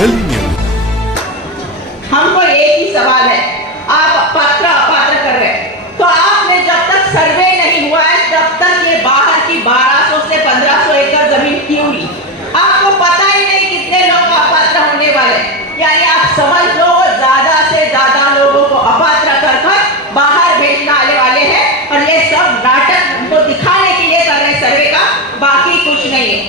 कल न्यूज। हमको एक ही सवाल है, आप पात्र अपात्र कर रहे हैं तो आपने जब तक सर्वे नहीं हुआ है तब तक ये बाहर की 1200 से 1500 एकड़ जमीन क्यों ली? आपको पता ही नहीं कितने लोग अपात्र होने वाले, यानी आप समझ लो ज्यादा से ज्यादा लोगों को अपात्र कर बाहर भेजने आने वाले हैं और ये सब नाटक उनको दिखाने के लिए कर रहे हैं सर्वे का, बाकी कुछ नहीं है।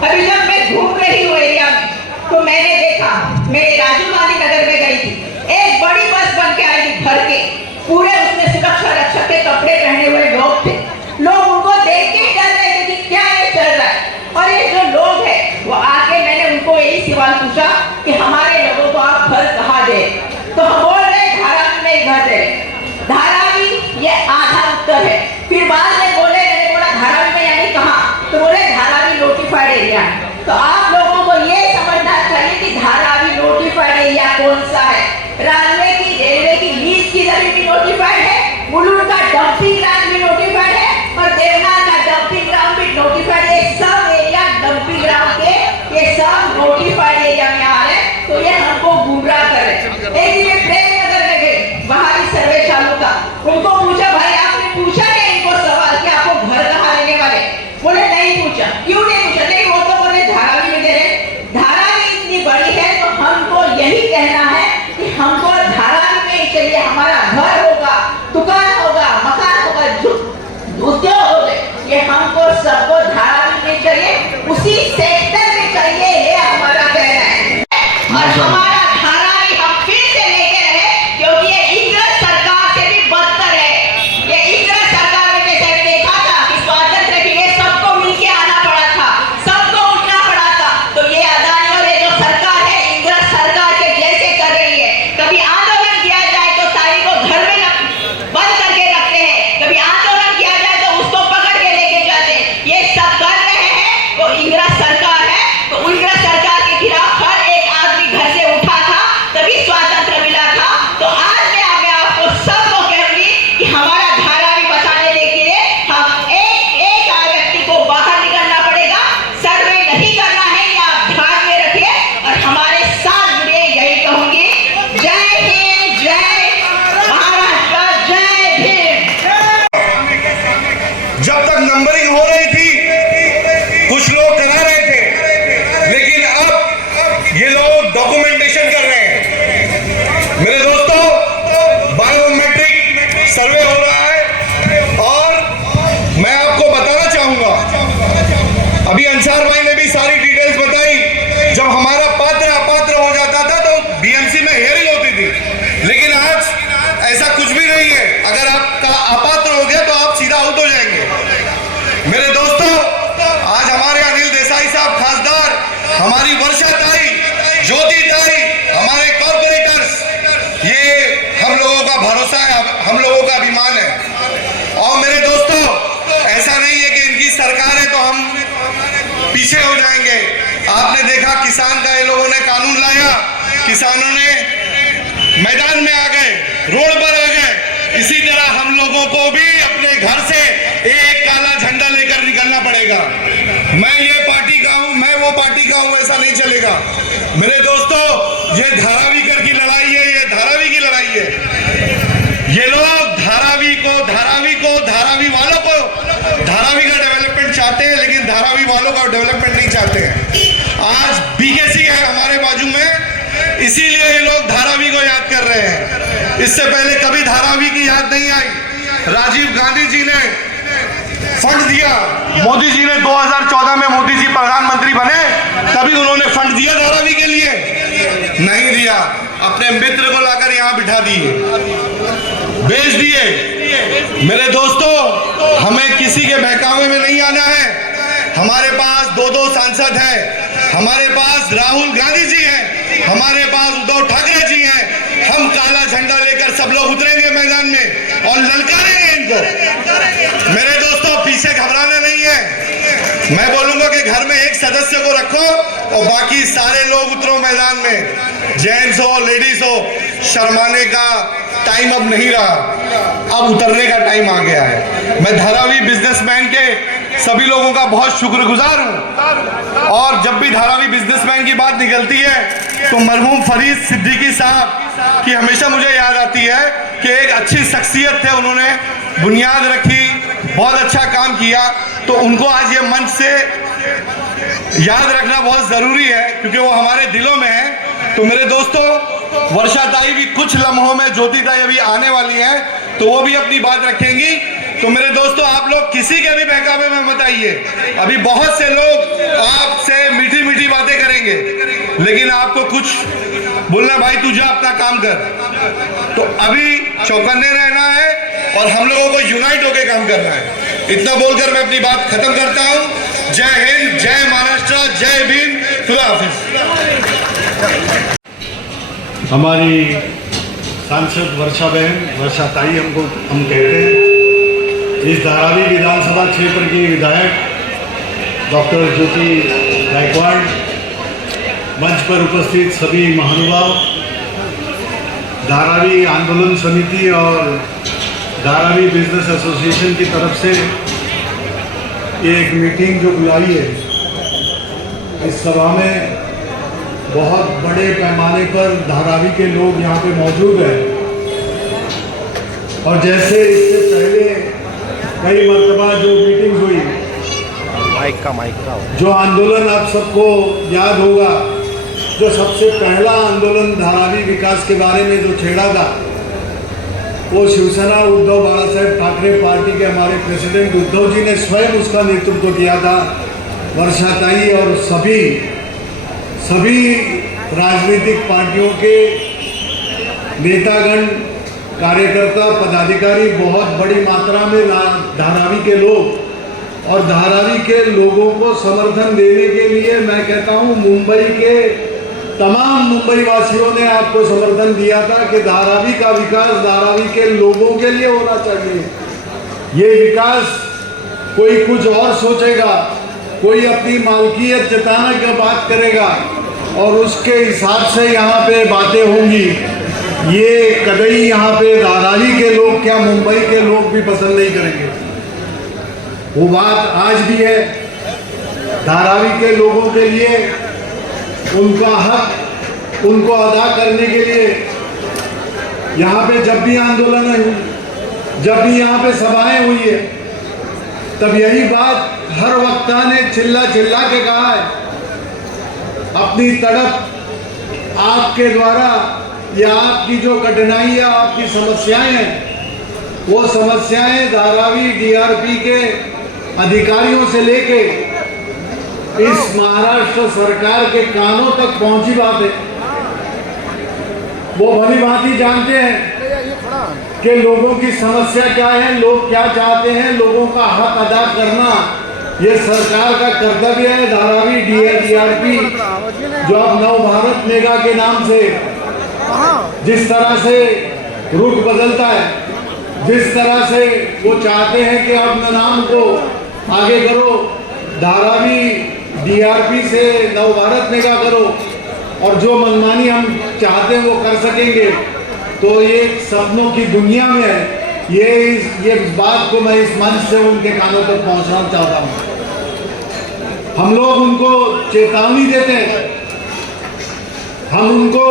अभी जब मैं घूम रही हूँ एरिया में तो मैंने देखा, मैं राजीव गांधी नगर में गई थी, एक बड़ी बस बन के आई थी भर के, पूरे उसमें सुरक्षा रक्षक के कपड़े पहने हुए लोग थे। लोग उनको देख के डर रहे थे कि क्या ये चल रहा है। और ये जो लोग हैं वो आके मैंने उनको यही सवाल पूछा कि हमारे लोगों को आप घर कहाँ दे, तो हम बोल रहे धारावी में घर दे। धारावी ये आधा उत्तर है। फिर बाद में बोले, मैंने बोला धारावी में यानी कहाँ, तो बोले धारावी नोटिफाइड एरिया। तो आप लोगों को ये समझना चाहिए कि धारावी नोटिफाइड एरिया कौन सा है। रेलवे की लीज की जमीन भी नोटिफाइड है, मुलुंड का डंपिंग ग्राउंड भी नोटिफाइड है और देवनाथ का डंपिंग ग्राउंड भी नोटिफाइड है। सब एरिया डंपिंग ग्राउंड के ये सब नोटिफाइड एरिया में आ रहे हैं, तो ये हमको गुमराह कर रहे हैं। एक दिन प्रेम नगर में गए, वहां भी सर्वे चालू था, उनको पूछा भाई आपने पूछा क्या इनको सवाल कि आपको घर कहाँ लेने वाले? बोले नहीं पूछा। क्यों नहीं पूछा? नहीं वो तो बोले धारावी में दे रहे। धारावी इतनी बड़ी है तो हमको यही कहना है कि हमको धारावी में ही चाहिए, हमारा घर होगा, दुकान होगा, मकान होगा, उद्योग होगा, ये हमको सबको धारावी में चाहिए, उसी सेक्टर में चाहिए, ये हमारा कहना है। और हमारा धारावी हम फिर से लेके रहे क्योंकि ये इंदिरा सरकार से भी बदतर है। ये इंदिरा सरकार में जैसे देखा था कि स्वातंत्र के लिए सबको मिलके आना पड़ा था, सबको उठना पड़ा था, तो ये अदानी और ये जो सरकार है इंदिरा सरकार के जैसे कर रही है। कभी आंदोलन किया जाए तो सारी को घर में बंद करके रखते हैं, कभी आंदोलन किया जाए तो उसको पकड़ के लेके जाते हैं। ये सब कर रहे हैं वो इंदिरा सरकार है, तो इंदिरा सरकार के खिलाफ हर एक आदमी घर से उठा था तभी स्वातंत्र मिला था। तो आज मैं आपको सबको कहूंगी कि हमारा धारावी बचाने के लिए हम एक व्यक्ति को बाहर निकलना पड़ेगा। सर्वे नहीं करना है, ये आप ध्यान में रखिए और हमारे साथ जुड़िए, यही कहूंगी। जय हिंद, जय महाराष्ट्र, जय भीम। जब तक नंबरिंग हो रही थी कुछ लोग करा रहे थे, लेकिन अब ये लोग डॉक्यूमेंटेशन कर रहे हैं। मेरे दोस्तों, बायोमेट्रिक सर्वे हो रहा है और मैं आपको बताना चाहूंगा, अभी अंसार भाई ने भी सारी डिटेल्स बताई। जब हमारा पात्र अपात्र हो जाता था तो बीएमसी में हियरिंग होती थी, लेकिन आज ऐसा कुछ भी नहीं है। अगर आपका अपात्र हो गया तो आप सीधा आउट हो जाएंगे। मेरे दोस्तों, आज हमारे अनिल देसाई साहब खासदार, हमारी वर्षा ताई, ज्योति ताई, हमारे कॉर्पोरेटर्स, ये हम लोगों का भरोसा है, हम लोगों का अभिमान है। और मेरे दोस्तों, ऐसा नहीं है कि इनकी सरकार है तो हम पीछे हो जाएंगे। आपने देखा किसान का ये लोगों ने कानून लाया, किसानों ने मैदान में आ गए, रोड पर आ गए। इसी तरह हम लोगों को भी अपने घर से एक काला झंडा लेकर निकलना पड़ेगा। मैं ये पार्टी का हूं, मैं वो पार्टी का हूं, ऐसा नहीं चलेगा। मेरे दोस्तों, ये धारावी कर की लड़ाई है, ये धारावी की लड़ाई है। ये लोग धारावी वालों को धारावी का डेवलपमेंट चाहते हैं, लेकिन धारावी वालों का डेवलपमेंट नहीं चाहते हैं। आज बीकेसी है हमारे बाजू में, इसीलिए ये लोग धारावी को याद कर रहे हैं। इससे पहले कभी धारावी की याद नहीं आई। राजीव गांधी जी ने फंड दिया, मोदी जी ने 2014 में मोदी जी प्रधानमंत्री बने तभी उन्होंने फंड दिया धारावी के लिए, नहीं दिया। अपने मित्र को लाकर यहाँ बिठा दिए, बेच दिए। मेरे दोस्तों, हमें किसी के बहकावे में नहीं आना है। हमारे पास 2 सांसद हैं, हमारे पास राहुल गांधी जी हैं, हमारे पास उद्धव ठाकरे जी हैं। हम काला झंडा लेकर सब लोग उतरेंगे मैदान में और ललकारेंगे इनको। मेरे दोस्तों, पीछे घबराना नहीं है। मैं बोलूंगा कि घर में एक सदस्य को रखो और बाकी सारे लोग उतरो मैदान में। जेंट्स हो, लेडीज हो, शर्माने का टाइम अब नहीं रहा, अब उतरने का टाइम आ गया है। मैं धारावी बिजनेसमैन के सभी लोगों का बहुत शुक्रगुजार हूं। और जब भी धारावी बिजनेसमैन की बात निकलती है तो मरहूम फरीद सिद्दीकी साहब की हमेशा मुझे याद आती है कि एक अच्छी शख्सियत थे, उन्होंने बुनियाद रखी, बहुत अच्छा काम किया। तो उनको आज ये मंच से याद रखना बहुत ज़रूरी है क्योंकि वो हमारे दिलों में है। तो मेरे दोस्तों, वर्षा ताई भी कुछ लम्हों में, ज्योति ताई अभी आने वाली हैं तो वो भी अपनी बात रखेंगी। तो मेरे दोस्तों, आप लोग किसी के भी बहकावे में मत आइए। अभी बहुत से लोग आपसे मीठी मीठी बातें करेंगे, लेकिन आपको कुछ बोलना, भाई तू जा अपना काम कर। तो अभी चौकन्ने रहना है और हम लोगों को यूनाइट होकर काम करना है। इतना बोलकर मैं अपनी बात खत्म करता हूं। जय हिंद, जय महाराष्ट्र, जय भीम, खुदा हाफिज। हमारी सांसद वर्षा बहन, वर्षा ताई हम कहते हैं, इस धारावी विधानसभा क्षेत्र की विधायक डॉक्टर ज्योति गायकवाड़, मंच पर उपस्थित सभी महानुभाव, धारावी आंदोलन समिति और धारावी बिजनेस एसोसिएशन की तरफ से एक मीटिंग जो बुलाई है, इस सभा में बहुत बड़े पैमाने पर धारावी के लोग यहाँ पे मौजूद हैं। और जैसे इससे पहले कई मरतबा जो मीटिंग हुई, माइक का जो आंदोलन आप सबको याद होगा, जो सबसे पहला आंदोलन धारावी विकास के बारे में जो छेड़ा था, वो शिवसेना उद्धव बाला साहेब ठाकरे पार्टी के हमारे प्रेसिडेंट उद्धव जी ने स्वयं उसका नेतृत्व किया था। वर्षा ताई और सभी राजनीतिक पार्टियों के नेतागण, कार्यकर्ता, पदाधिकारी, बहुत बड़ी मात्रा में धारावी के लोग, और धारावी के लोगों को समर्थन देने के लिए मैं कहता हूं मुंबई के तमाम मुंबई वासियों ने आपको समर्थन दिया था कि धारावी का विकास धारावी के लोगों के लिए होना चाहिए। ये विकास कोई कुछ और सोचेगा, कोई अपनी मालकियत जताने की बात करेगा और उसके हिसाब से यहाँ पे बातें होंगी, ये कतई यहाँ पे धारावी के लोग क्या मुंबई के लोग भी पसंद नहीं करेंगे। वो बात आज भी है। धारावी के लोगों के लिए उनका हक उनको अदा करने के लिए यहाँ पे जब भी आंदोलन हुई, जब भी यहाँ पे सभाएं हुई है, तब यही बात हर वक्ता ने चिल्ला चिल्ला के कहा है। अपनी तड़प आपके द्वारा या आपकी जो कठिनाइयाँ, आपकी समस्याएं हैं, वो समस्याएं धारावी डीआरपी के अधिकारियों से लेके इस महाराष्ट्र सरकार के कानों तक पहुंची बात है। वो भली भांति जानते हैं कि लोगों की समस्या क्या है, लोग क्या चाहते हैं, लोगों का हक अदा करना ये सरकार का कर्तव्य है। धारावी डीआरपी जो अब नव भारत मेगा के नाम से जिस तरह से रूट बदलता है, जिस तरह से वो चाहते हैं कि अपने नाम को आगे करो, धारावी डीआरपी से नव भारत मेगा करो, और जो मनमानी हम चाहते हैं वो कर सकेंगे, तो ये सपनों की दुनिया में है। ये बात को मैं इस मंच से उनके कानों तक पहुंचाना चाहता हूं। हम लोग उनको चेतावनी देते हैं, हम उनको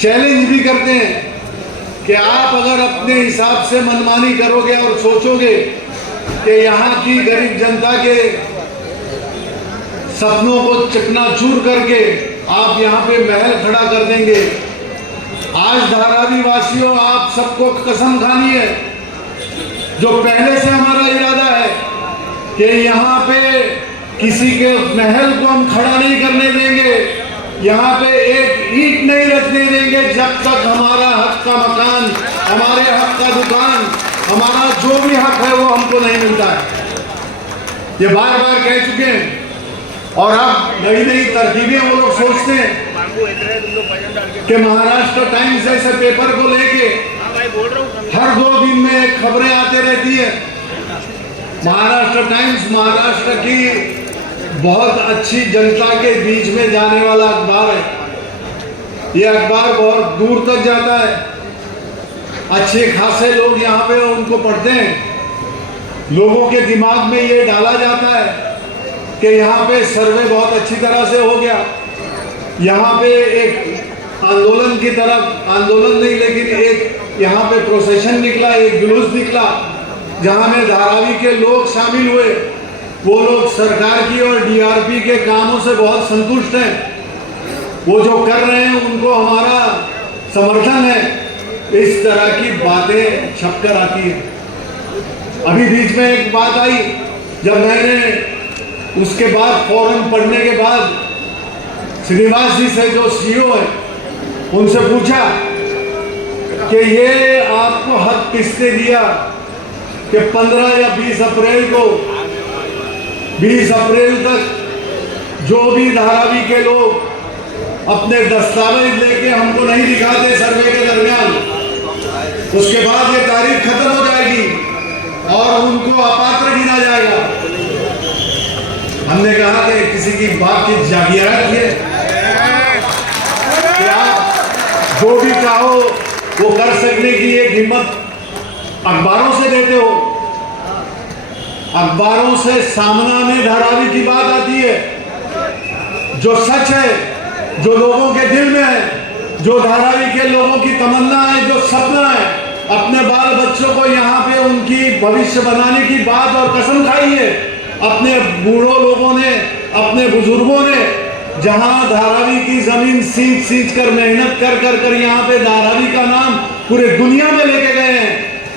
चैलेंज भी करते हैं कि आप अगर अपने हिसाब से मनमानी करोगे और सोचोगे कि यहाँ की गरीब जनता के सपनों को चकनाचूर करके आप यहाँ पे महल खड़ा कर देंगे। आज धारावी वासियों, आप सबको कसम खानी है, जो पहले से हमारा इरादा है कि यहाँ पे किसी के महल को हम खड़ा नहीं करने देंगे, यहाँ पे एक ईंट नहीं रखने देंगे जब तक हमारा हक का मकान, हमारे हक का दुकान, हमारा जो भी हक है वो हमको नहीं मिलता है। ये बार बार कह चुके हैं, और अब नई नई तरकीबें वो लोग सोचते हैं कि महाराष्ट्र टाइम्स जैसे पेपर को लेके हर 2 दिन में खबरें आते रहती है। महाराष्ट्र टाइम्स महाराष्ट्र की बहुत अच्छी जनता के बीच में जाने वाला अखबार है। ये अखबार बहुत दूर तक जाता है, अच्छे खासे लोग यहाँ पे उनको पढ़ते हैं। लोगों के दिमाग में ये डाला जाता है कि यहाँ पे सर्वे बहुत अच्छी तरह से हो गया, यहाँ पे एक आंदोलन की तरफ, आंदोलन नहीं लेकिन एक यहाँ पे प्रोसेशन निकला, एक जुलूस निकला जहाँ में धारावी के लोग शामिल हुए। वो लोग सरकार की और डीआरपी के कामों से बहुत संतुष्ट हैं, वो जो कर रहे हैं उनको हमारा समर्थन है। इस तरह की बातें छपकर आती है। अभी बीच में एक बात आई, जब मैंने उसके बाद फौरन पढ़ने के बाद श्रीनिवास जी से जो सीईओ है उनसे पूछा कि ये आपको हक किसने दिया कि 15 या 20 अप्रैल को, 20 अप्रैल तक जो भी धारावी के लोग अपने दस्तावेज लेके हमको नहीं दिखाते सर्वे के दरमियान, उसके बाद ये तारीख खत्म हो जाएगी और उनको अपात्र गिना जाएगा। हमने कहा कि किसी की बात की जागीरात है कि आप जो भी चाहो वो कर सकने की एक हिम्मत अखबारों से देते हो। अखबारों से सामना में धारावी की बात आती है, जो सच है, जो लोगों के दिल में है, जो धारावी के लोगों की तमन्ना है, जो सपना है, अपने बाल बच्चों को यहाँ पे उनकी भविष्य बनाने की बात और कसम खाई है। अपने बूढ़ों लोगों ने, अपने बुजुर्गों ने जहाँ धारावी की जमीन सींच कर मेहनत कर यहाँ पे धारावी का नाम पूरे दुनिया में लेके गए हैं,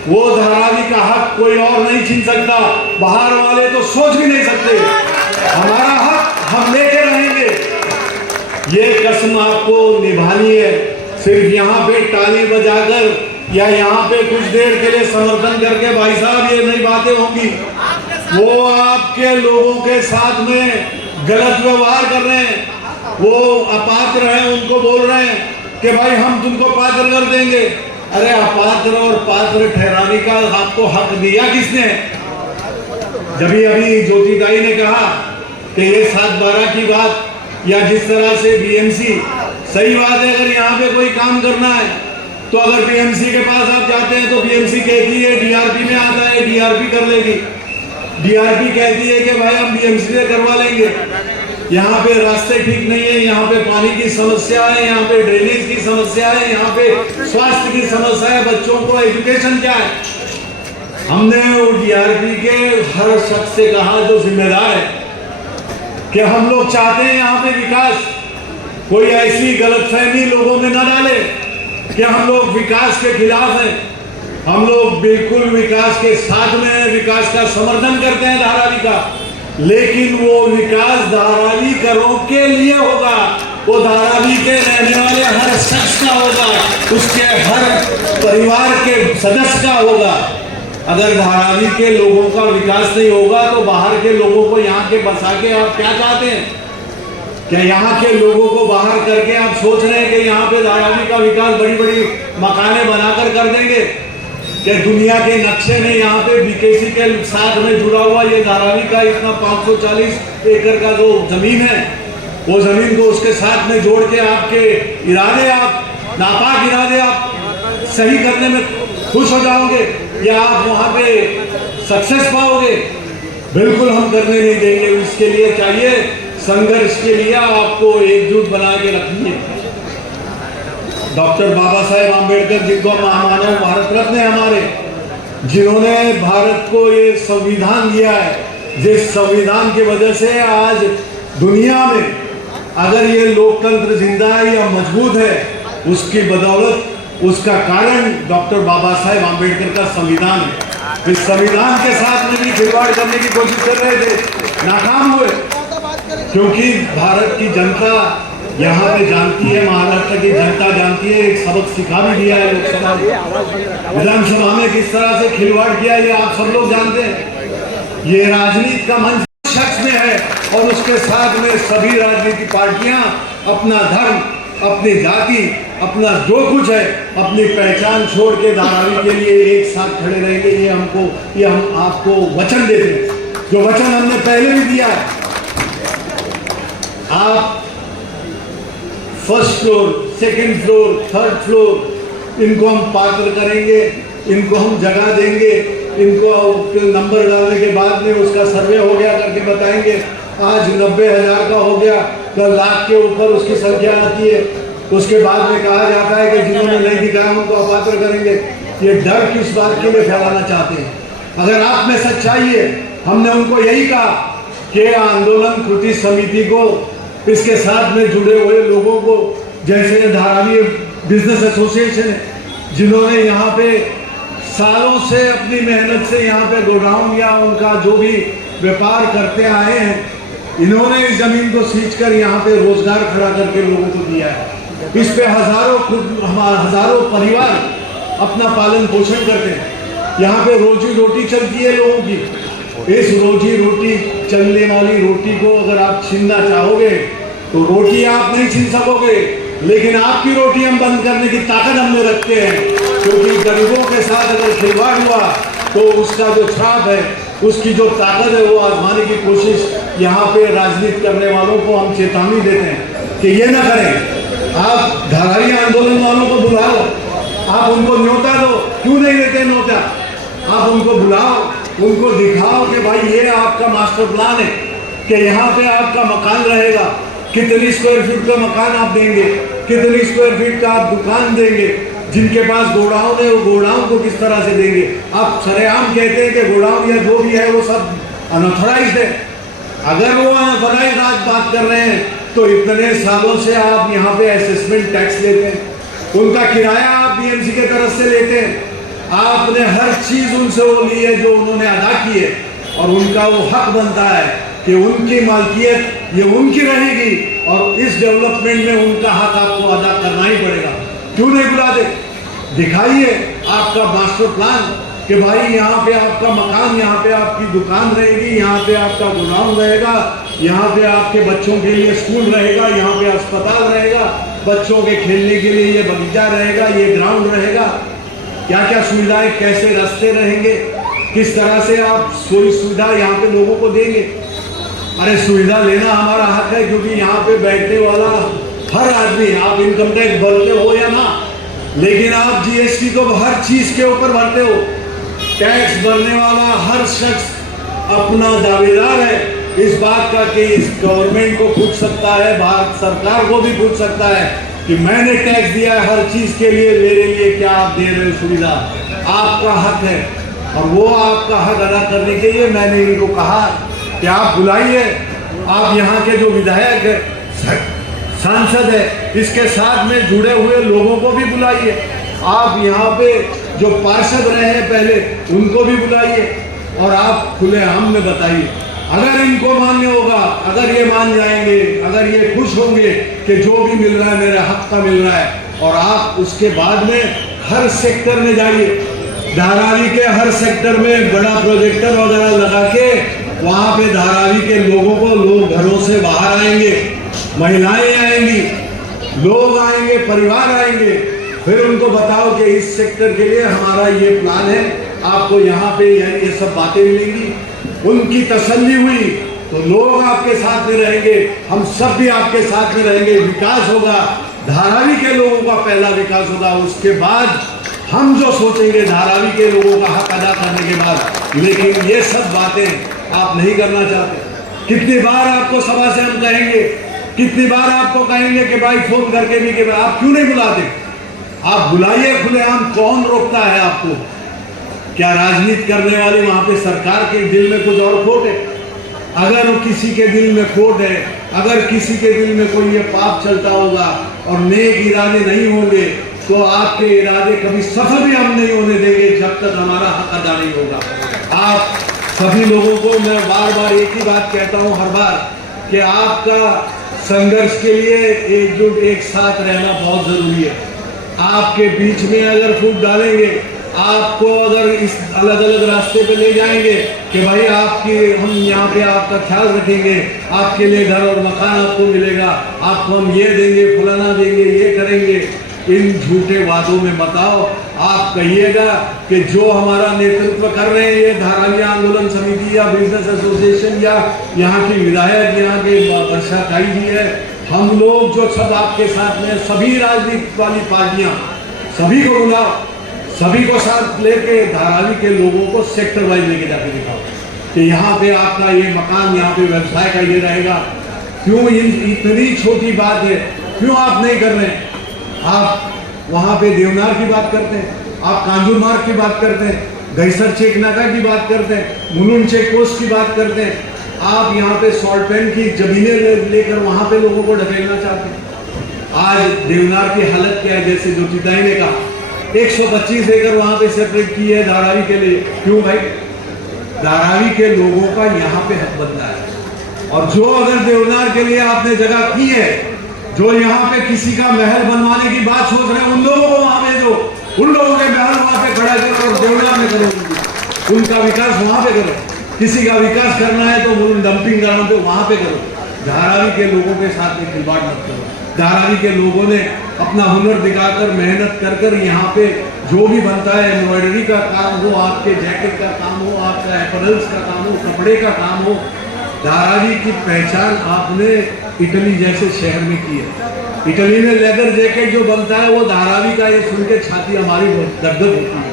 वो धारावी का हक कोई और नहीं छीन सकता। बाहर वाले तो सोच भी नहीं सकते। हमारा हक हम लेके रहेंगे, ये कसम आपको निभानी है। सिर्फ यहाँ पे ताली बजाकर या यहाँ पे कुछ देर के लिए समर्थन करके भाई साहब ये नई बातें होंगी। वो आपके लोगों के साथ में गलत व्यवहार कर रहे हैं, वो अपात्र हैं, उनको बोल रहे हैं कि भाई हम तुमको पात्र कर देंगे। अरे अपात्र और पात्र ठहराने का आपको हक दिया किसने? जब अभी ज्योतिताई ने कहा कि ये 7/12 की बात या जिस तरह से बीएमसी, सही बात है, अगर यहाँ पे कोई काम करना है तो अगर बीएमसी के पास आप जाते हैं तो बीएमसी कहती है डीआरपी में आता है, डीआरपी कर लेगी। डीआरपी कहती है कि भाई हम बीएमसी से करवा लेंगे। यहाँ पे रास्ते ठीक नहीं है, यहाँ पे पानी की समस्या है, यहाँ पे ड्रेनेज की समस्या है, यहाँ पे स्वास्थ्य की समस्या है, बच्चों को एजुकेशन क्या है। हमने डीआरपी के हर शख्स से कहा जो जिम्मेदार है कि हम लोग चाहते हैं यहाँ पे विकास। कोई ऐसी गलतफहमी लोगों में न डाले कि हम लोग विकास के खिलाफ हैं। हम लोग बिल्कुल विकास के साथ में हैं, विकास का समर्थन करते हैं धारावी का, लेकिन वो विकास धारावी करों के लिए होगा, वो धारावी के रहने वाले हर शख्स का होगा, उसके हर परिवार के सदस्य का होगा। अगर धारावी के लोगों का विकास नहीं होगा तो बाहर के लोगों को यहाँ के बसा के आप क्या चाहते हैं? क्या यहाँ के लोगों को बाहर करके आप सोच रहे हैं कि यहाँ पे धारावी का विकास बड़ी बड़ी मकाने बनाकर कर देंगे? कि दुनिया के नक्शे में यहाँ पे बीकेसी के साथ में जुड़ा हुआ ये धारावी का इतना 540 एकड़ का जो जमीन है, वो जमीन को उसके साथ में जोड़ के आपके इरादे, आप नापाक इरादे आप सही करने में खुश हो जाओगे या आप वहाँ पे सक्सेस पाओगे? बिल्कुल हम करने नहीं देंगे। इसके लिए चाहिए संघर्ष, के लिए आपको एकजुट बना के रखनी है। डॉक्टर बाबा साहेब आम्बेडकर जिनको महामानव भारत रत्न है हमारे, जिन्होंने भारत को ये संविधान दिया है, जिस संविधान की वजह से आज दुनिया में अगर ये लोकतंत्र जिंदा है या मजबूत है, उसकी बदौलत, उसका कारण डॉक्टर बाबा साहेब आम्बेडकर का संविधान है। इस संविधान के साथ में भी खिलवाड़ करने की कोशिश कर रहे थे, नाकाम हुए, क्योंकि भारत की जनता यहाँ पे जानती है, महाराष्ट्र की जनता जानती है। एक सबक सिखा भी दिया है लोकसभा विधानसभा में किस तरह से खिलवाड़ किया, ये आप सब लोग जानते हैं। ये राजनीति का मंच शख्स में है और उसके साथ में सभी राजनीतिक पार्टियां अपना धर्म, अपनी जाति, अपना जो कुछ है, अपनी पहचान छोड़ के धारावी के लिए एक साथ खड़े रहेंगे। ये हम आपको वचन देते हैं, जो वचन हमने पहले भी दिया है। आप first floor, second floor, third floor, इनको हम पात्र करेंगे, इनको हम जगह देंगे। इनको नंबर डालने के बाद में उसका सर्वे हो गया करके बताएंगे। आज 90,000 का हो गया, कल लाख के ऊपर उसकी संख्या आती है। उसके बाद में कहा जाता है कि जिन्होंने नहीं दिखाया उनको अपात्र करेंगे। ये डर किस बात के लिए फैलाना चाहते हैं? अगर आप में सच्चाई है, हमने उनको यही कहा कि आंदोलन कृति समिति को, इसके साथ में जुड़े हुए लोगों को, जैसे धारावी बिजनेस एसोसिएशन है, जिन्होंने यहाँ पे सालों से अपनी मेहनत से यहाँ पे गोडाउन या उनका जो भी व्यापार करते आए हैं, इन्होंने इस जमीन को सींच कर यहाँ पे रोजगार खड़ा करके लोगों को दिया है। इस पे हजारों परिवार अपना पालन पोषण करते हैं। यहाँ पे रोजी रोटी चलती है लोगों की। इस रोजी रोटी चलने वाली रोटी को अगर आप छीनना चाहोगे तो रोटी आप नहीं छीन सकोगे, लेकिन आपकी रोटी हम बंद करने की ताकत हमने रखते हैं। क्योंकि गरीबों के साथ अगर खिलवाड़ हुआ तो उसका जो श्राप है, उसकी जो ताकत है, वो आजमाने की कोशिश यहाँ पे राजनीति करने वालों को हम चेतावनी देते हैं कि ये ना करें। आप धारावी आंदोलन वालों को बुला लो, आप उनको न्योता दो, क्यों नहीं देते न्योता? आप उनको बुलाओ, उनको दिखाओ कि भाई ये आपका मास्टर प्लान है कि यहाँ पे आपका मकान रहेगा, कितनी स्क्वायर फीट का मकान आप देंगे, कितनी स्क्वायर फीट का आप दुकान देंगे, जिनके पास गोडाउन है वो गोडाउन को किस तरह से देंगे। आप सरेआम कहते हैं कि गोडाउन या जो भी है वो सब अनऑथराइज्ड है। अगर वो अनऑथराइज्ड आज बात कर रहे हैं तो इतने सालों से आप यहाँ पे असेसमेंट टैक्स लेते हैं, उनका किराया आप बीएमसी के तरफ से लेते हैं, आपने हर चीज उनसे वो ली है जो उन्होंने अदा की है, और उनका वो हक बनता है कि उनकी मालकियत ये उनकी रहेगी और इस डेवलपमेंट में उनका हक आपको अदा करना ही पड़ेगा। क्यों नहीं बुलाते? दिखाइए आपका मास्टर प्लान कि भाई यहाँ पे आपका मकान, यहाँ पे आपकी दुकान रहेगी, यहाँ पे आपका गोडाउन रहेगा, यहाँ पे आपके बच्चों के लिए स्कूल रहेगा, यहाँ पे अस्पताल रहेगा, बच्चों के खेलने के लिए ये बगीचा रहेगा, ये ग्राउंड रहेगा, क्या क्या सुविधाएं, कैसे रास्ते रहेंगे, किस तरह से आप कोई सुविधा यहाँ पे लोगों को देंगे। अरे सुविधा लेना हमारा हक है, क्योंकि यहाँ पे बैठने वाला हर आदमी, आप इनकम टैक्स भरते हो या ना, लेकिन आप जीएसटी को हर चीज के ऊपर भरते हो। टैक्स भरने वाला हर शख्स अपना दावेदार है इस बात का कि इस गवर्नमेंट को पूछ सकता है, भारत सरकार को भी पूछ सकता है कि मैंने टैक्स दिया है हर चीज के लिए, मेरे लिए क्या आप दे रहे हो सुविधा। आपका हक है और वो आपका हक अदा करने के लिए मैंने इनको कहा कि आप बुलाइए, आप यहाँ के जो विधायक है, सांसद है, इसके साथ में जुड़े हुए लोगों को भी बुलाइए। आप यहाँ पे जो पार्षद रहे हैं पहले उनको भी बुलाइए और आप खुलेआम में बताइए। अगर इनको मान्य होगा, अगर ये मान जाएंगे, अगर ये खुश होंगे कि जो भी मिल रहा है मेरे हक का मिल रहा है, और आप उसके बाद में हर सेक्टर में जाइए, धारावी के हर सेक्टर में बड़ा प्रोजेक्टर वगैरह लगा के वहाँ पे धारावी के लोगों को, लोग घरों से बाहर आएंगे, महिलाएं आएंगी, लोग आएंगे, परिवार आएंगे, फिर उनको बताओ कि इस सेक्टर के लिए हमारा ये प्लान है, आपको यहाँ पे ये सब बातें मिलेंगी। उनकी तसल्ली हुई तो लोग आपके साथ में रहेंगे, हम सब भी आपके साथ में रहेंगे, विकास होगा, धारावी के लोगों का पहला विकास होगा, उसके बाद हम जो सोचेंगे धारावी के लोगों का हक अदा करने के बाद। लेकिन ये सब बातें आप नहीं करना चाहते। कितनी बार आपको सभा से हम कहेंगे, कितनी बार आपको कहेंगे कि भाई फोन करके भी कि आप क्यों नहीं बुलाते? आप बुलाइए खुलेआम, कौन रोकता है आपको? क्या राजनीति करने वाली वहां पे सरकार के दिल में कुछ और खोट है? अगर किसी के दिल में खोट है, अगर किसी के दिल में कोई ये पाप चलता होगा और नेक इरादे नहीं होंगे, तो आपके इरादे कभी सफल भी हम नहीं होने देंगे जब तक हमारा हक अदा नहीं होगा। आप सभी लोगों को मैं बार बार एक ही बात कहता हूँ हर बार कि आपका संघर्ष के लिए एकजुट, एक साथ रहना बहुत जरूरी है। आपके बीच में अगर फूट डालेंगे, आपको अगर इस अलग अलग रास्ते पे ले जाएंगे कि भाई आपकी हम यहाँ पे आपका ख्याल रखेंगे, आपके लिए घर और मकान आपको मिलेगा, आपको हम ये देंगे, फलाना देंगे, ये करेंगे, इन झूठे वादों में बताओ। आप कहिएगा कि जो हमारा नेतृत्व कर रहे हैं ये धारावी आंदोलन समिति या बिजनेस एसोसिएशन या यहाँ की विधायक, यहाँ के वर्षा काई जी है, हम लोग जो सब आपके साथ में, सभी राजनीतिक वाली पार्टियां, सभी को बुलाओ, सभी को साथ लेके धारावी के लोगों को सेक्टर वाइज लेके जाके दिखाओ कि यहाँ पे आपका ये मकान, यहाँ पे व्यवसाय का ये रहेगा। क्यों इतनी छोटी बात है, क्यों आप नहीं कर रहे हैं? आप वहाँ पे देवनार की बात करते हैं, आप कांजूर मार्ग की बात करते हैं, गैसर चेक नाका की बात करते हैं, मुलुंड चेक पोस्ट की बात करते हैं। आप यहाँ पे सॉल्ट पैन की जमीनें लेकर वहाँ पे लोगों को ढकेलना चाहते हैं। आज देवनार की हालत क्या है? जैसे जो चिताई ने कहा 125 एकड़ वहाँ पे सेपरेट की है धारावी के लिए। क्यों भाई? धारावी के लोगों का यहाँ पे हक बनता है। और जो अगर देवनार के लिए आपने जगह की है, जो यहाँ पे किसी का महल बनवाने की बात सोच रहे हैं, उन लोगों को वहां भेजो, उन लोगों के महल वहां पे खड़ा करो और देवनार में करो, उनका विकास वहां पे करो। किसी का विकास करना है तो डंपिंग ग्राउंड पे वहां पे करो। धारावी के लोगों के साथ में खिलवाड़ मत करो। धारावी के लोगों ने अपना हुनर दिखाकर, मेहनत कर कर यहाँ पे जो भी बनता है, एम्ब्रॉयडरी का काम हो, आपके जैकेट का काम हो, आपका एपरल्स का काम हो, कपड़े का काम हो, धारावी की पहचान आपने इटली जैसे शहर में की है। इटली में लेदर जैकेट जो बनता है वो धारावी का, ये सुन के छाती हमारी दर्द होती है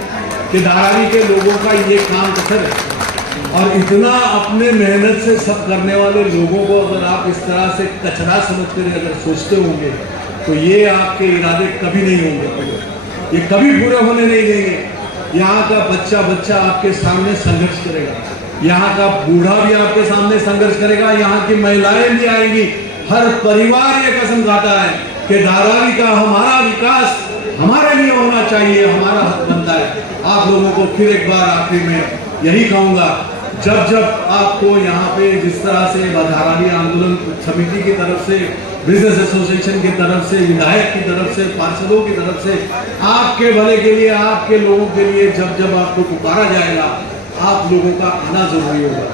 कि धारावी के लोगों का ये काम कसर है। और इतना अपने मेहनत से सब करने वाले लोगों को अगर आप इस तरह से कचरा समझकर अगर सोचते होंगे तो ये आपके इरादे कभी नहीं होंगे, ये कभी पूरे होने नहीं देंगे। यहाँ का बच्चा आपके सामने संघर्ष करेगा, यहाँ का बूढ़ा भी आपके सामने संघर्ष करेगा, यहाँ की महिलाएं भी आएंगी। हर परिवार ये कसम खाता है कि धारावी का हमारा विकास हमारे लिए होना चाहिए, हमारा हक बनता है। आप लोगों को फिर एक बार आखिर में यही कहूँगा, जब आपको यहाँ पे जिस तरह से धारावी आंदोलन समिति की तरफ से, बिजनेस एसोसिएशन की तरफ से, विधायक की तरफ से, पार्षदों की तरफ से आपके भले के लिए, आपके लोगों के लिए जब आपको पुकारा जाएगा, आप लोगों का आना जरूरी होगा।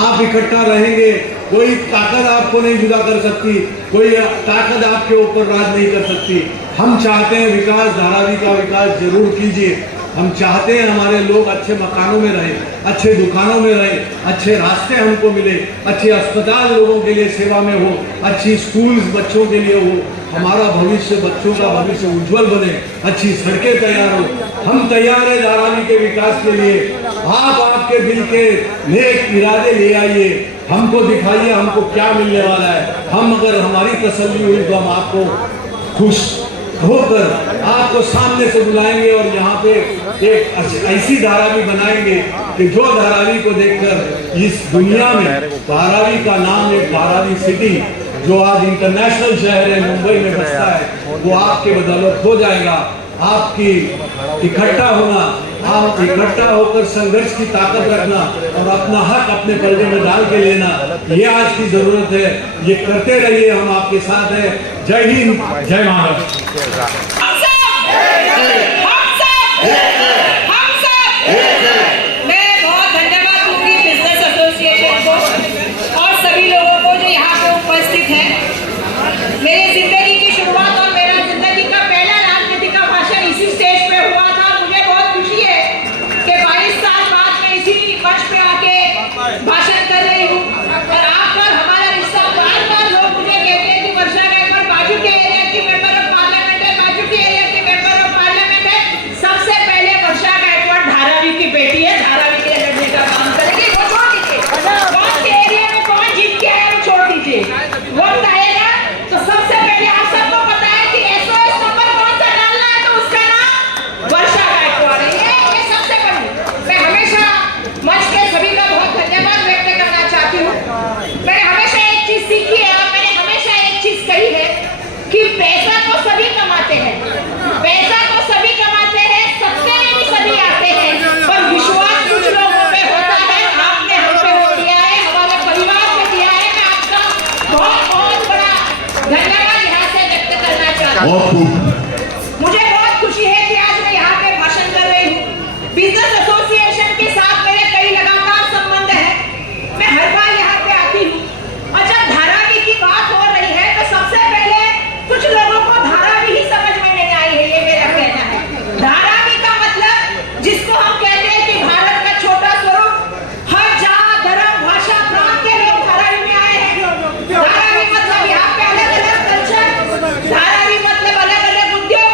आप इकट्ठा रहेंगे, कोई ताकत आपको नहीं जुदा कर सकती, कोई ताकत आपके ऊपर राज नहीं कर सकती। हम चाहते हैं विकास, धारावी का विकास जरूर कीजिए। हम चाहते हैं हमारे लोग अच्छे मकानों में रहें, अच्छे दुकानों में रहें, अच्छे रास्ते हमको मिले, अच्छे अस्पताल लोगों के लिए सेवा में हो, अच्छी स्कूल्स बच्चों के लिए हो, हमारा भविष्य, बच्चों का भविष्य उज्जवल बने, अच्छी सड़कें तैयार हो। हम तैयार हैं धारावी के विकास के लिए। आप आपके दिल के नेक इरादे ले आइए, हमको दिखाइए हमको क्या मिलने वाला है। हम अगर हमारी तसल्ली हुई तो हम आपको खुश होकर आपको सामने से बुलाएंगे और यहाँ पे एक ऐसी धारावी बनाएंगे कि जो धारावी को देखकर इस दुनिया में धारावी का नाम, एक धारावी सिटी जो आज इंटरनेशनल शहर है, मुंबई में बसता है, वो आपके बदौलत हो जाएगा। आपकी इकट्ठा होना, आप इकट्ठा होकर संघर्ष की ताकत रखना और अपना हक अपने पलड़े में डाल के लेना, ये आज की जरूरत है। ये करते रहिए, हम आपके साथ हैं। जय हिंद, जय महाराष्ट्र। मैं बहुत धन्यवाद दूंगी बिजनेस एसोसिएशन को और सभी लोगों को जो यहाँ पे उपस्थित हैं। मेरी जिंदगी की शुरुआत और मेरा जिंदगी का पहला राजनीति का भाषण इसी स्टेज पे हुआ था। मुझे बहुत खुशी है कि 22 साल बाद मैं इसी मंच पे आके भाषण कर रही हूँ और आप पर हमारा रिश्ता बार लोग मुझे कहते हैं कि वर्षा गायकवाड़ बाजू के एरिया की मेंबर ऑफ पार्लियामेंट है, बाजू के एरिया की मेंबर ऑफ पार्लियामेंट है। सबसे पहले वर्षा गायकवाड़ धारावी की बेटी है, धारावी के लड़ने का काम करेगी। वो छोड़ दीजिए, कौन के एरिया में कौन जीत के आया वो छोड़ दीजिए, वक्त आएगा तो सबसे पहले आप सबको पता है कि SOS नंबर कौन सा डालना है, तो उसका नाम वर्षा गायकवाड़ है। ये सबसे बड़ी, मैं हमेशा मंच के सभी का बहुत धन्यवाद व्यक्त करना चाहती हूँ। मैंने हमेशा एक चीज सीखी है और मैंने हमेशा एक चीज कही है कि पैसा तो सभी कमाते हैं, पैसा तो सभी कमाते हैं, सत्ते में भी सभी आते हैं, पर विश्वास कुछ लोगों पे होता है। आपने हम पे हो दिया है, हमारे परिवार पे दिया है। मैं आपका बहुत बहुत बड़ा धन्यवाद यहाँ से व्यक्त करना चाहती हूँ। मुझे बहुत खुशी है कि आज मैं यहाँ पे भाषण कर रही हूँ। बिजनेस एसोसिएशन के साथ मेरे कई लगातार संबंध हैं। मैं हर बार यहाँ पे आती हूँ और जब धारावी की बात हो रही है तो सबसे पहले कुछ लोगों को धारावी ही समझ में नहीं आई है, ये मेरा कहना है। धारावी का मतलब जिसको हम कहते हैं कि भारत का छोटा स्वरूप, हर जात, धर्म, भाषा, प्रांत के लोग धारावी में आए हैं। धारावी मतलब यहाँ पे अलग अलग कल्चर, धारावी मतलब अलग अलग उद्योग,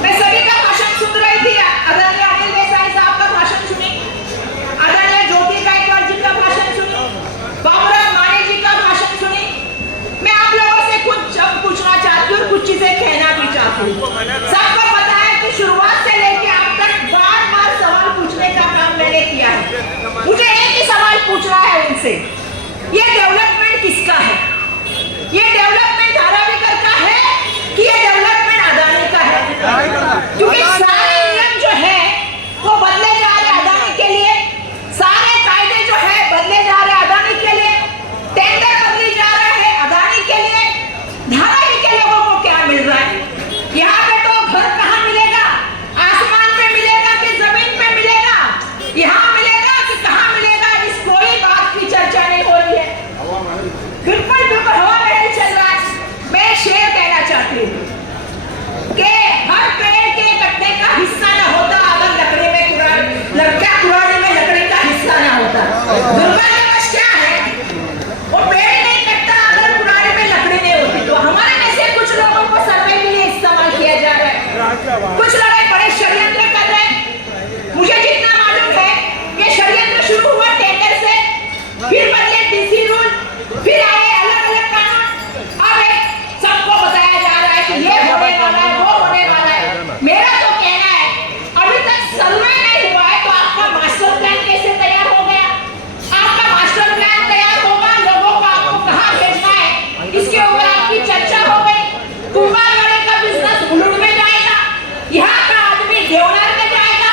मैं सभी का भाषण सुन रही थी। आदरणीय अनिल देसाई साहब का भाषण सुनी, आदरणीय ज्योति गायकवाड़ जी का भाषण सुनी, बाबूराव माने जी का भाषण सुनी। मैं आप लोगों से कुछ पूछना चाहती हूँ, कुछ चीजें कहना भी चाहती हूँ। सबको पता है कि शुरुआत से लेके अब तक बार-बार सवाल पूछने का काम मैंने किया है। मुझे एक ही सवाल पूछना है उनसे, ये डेवलपमेंट किसका है? ये डेवलपमेंट धारावी का है कि ये डेवलपमेंट अदानी का है? क्योंकि सारे नियम जो है वो बदले जा रहे अदानी के लिए, सारे कायदे जो है बदले जा रहे अदानी के लिए, टेंडर बदले जा रहे हैं अदानी के लिए। धारावी के लोगों को क्या मिल रहा है? यहाँ पे तो घर कहाँ मिलेगा? आसमान पे मिलेगा कि जमीन पे मिलेगा? यहाँ मिलेगा कि कहाँ मिलेगा? इस कोई बात की चर्चा नहीं हो रही है। बिल्कुल बिल्कुल हवा में नहीं चल रहा है। मैं शेर कहना चाहती हूँ कि हर पेड़ के कटने का हिस्सा न होता अगर लकड़ी कुराने में लकड़ी का हिस्सा न होता। दुर्भाग्यवश क्या है, वो पेड़ नहीं कटता अगर कुराने में लकड़ी नहीं होती। तो हमारे में से कुछ लोगों को सर्वे के लिए इस्तेमाल किया जा रहा है, कुछ लोग बड़े षड्यंत्र कर रहे हैं। मुझे जितना मालूम है कि षड्यंत्र शुरू हुआ टेंडर से, फिर बदले डीसी रूल, फिर आए अलग-अलग कानून। अब सबको बताया जा रहा है कि ये होने वाला है, वो होने वाला है। मेरा तो कहना है अभी तक सर्वे नहीं हुआ है तो आपका मास्टर प्लान कैसे तैयार हो गया? आपका मास्टर प्लान तैयार होगा, लोगों को आपको कहाँ भेजना है इसके ऊपर आपकी चर्चा हो गई। कुंभारवाड़े का बिजनेस उलूड़ में जाएगा, यहाँ का आदमी देवनार में जाएगा,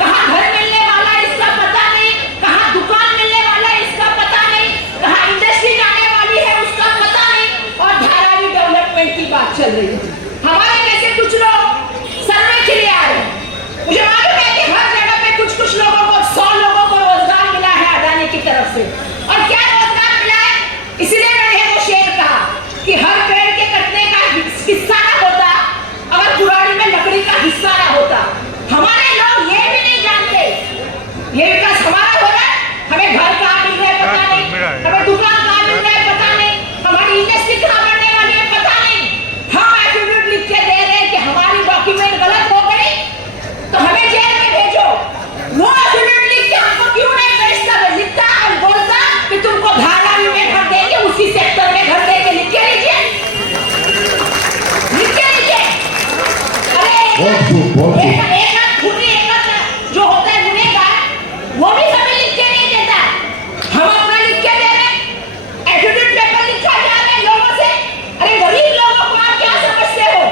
कहाँ घर मिलने वाला है इसका पता नहीं, कहाँ दुकान मिलने वाला है इसका पता नहीं, कहाँ इंडस्ट्री जाने वाली है उसका पता नहीं, और धारावी डेवलपमेंट की बात चल रही है। हमारे में से कुछ लोग सर्वे के लिए आ रहे हैं। मुझे मालूम है कि हर जगह पे कुछ लोगों को 100 लोगों को रोजगार मिला है अदानी की तरफ से। और क्या रोजगार मिला है? इसलिए मैंने वो शेर कहा कि हर पेड़ के कटने का हिस्सा ना होता अगर कुराड़ी में लकड़ी का हिस्सा ना होता। हमारे लोग ये भी नहीं जानते ये विकास हमारा हो रहा है, हमें घर कहाँ मिल रहा है पता नहीं, हमें दुकान कहाँ मिल रहा है पता नहीं, हमारी इंडस्ट्री कहाँ बनने वाली है पता नहीं। हम एफिडेविट लिख के दे रहे हैं कि हमारी डॉक्यूमेंट गलत हो गई तो हमें जेल में भेजो। वो एफिडेविट लिख के हमको क्यों नहीं भेजता? लिखता और बोलता कि तुमको धारावी में घर देंगे, उसी सेक्टर में घर देंगे। लिख के लीजिए, लिख के लीजिए। अरे एक खुली जो होता है गुनेगार, वो भी हमें लिख के नहीं देता। हम अपना लिख के दे रहे हैं, एफिडेविट पेपर लिखा जा रहा है लोगों से। अरे गरीब लोगों को आप क्या समझते हो?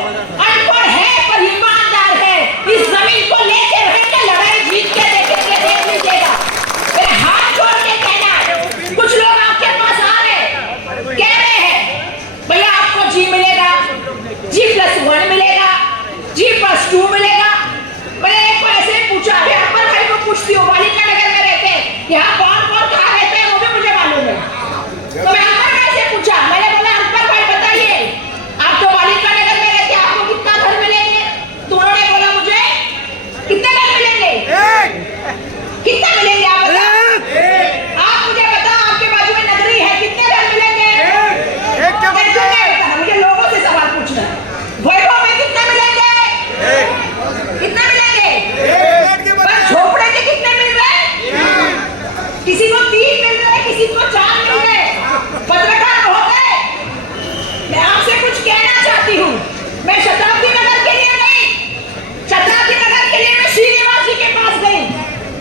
अनपढ़ है पर ईमानदार है, इस जमीन को लेके रहेंगे, लड़ाई जीत के देखेंगे, देख लीजिएगा। मेरे हाथ जोड़ के कहना, कुछ लोग आपके पास आ रहे कह रहे हैं भैया आपको जी मिलेगा, G+1 मिलेगा, G+2 मिलेगा। मैंने एक को ऐसे ही पूछा, अभी अकबर भाई को पूछती हूँ, बालिका नगर में रहते हैं, यहाँ कौन-कौन कहाँ रहते हैं वो भी मुझे मालूम है। तो मैं अकबर भाई से पूछा, मैंने बोला अकबर भाई बताइए आप तो बालिका नगर में रहते हैं, आपको कितना घर मिलेंगे? तो उन्होंने बोला मुझे कितने घर मिलेंगे? कितना मिलेंगे आप बताओ? आप मुझे बताओ, आपके बाजू में नगरी है, कितने घर मिलेंगे? मुझे लोगों से सवाल पूछना है। वैभव में कितने मिलेंगे? कितने मिलेंगे? बस झोपड़े के कितने मिल रहे हैं? किसी को 3 मिल रहे हैं, किसी को 4 मिल रहे हैं। पत्रकार महोदय, मैं आपसे कुछ कहना चाहती हूँ। मैं शताब्दी नगर के लिए नहीं, शताब्दी नगर के लिए मैं श्रीनिवास जी के पास गई।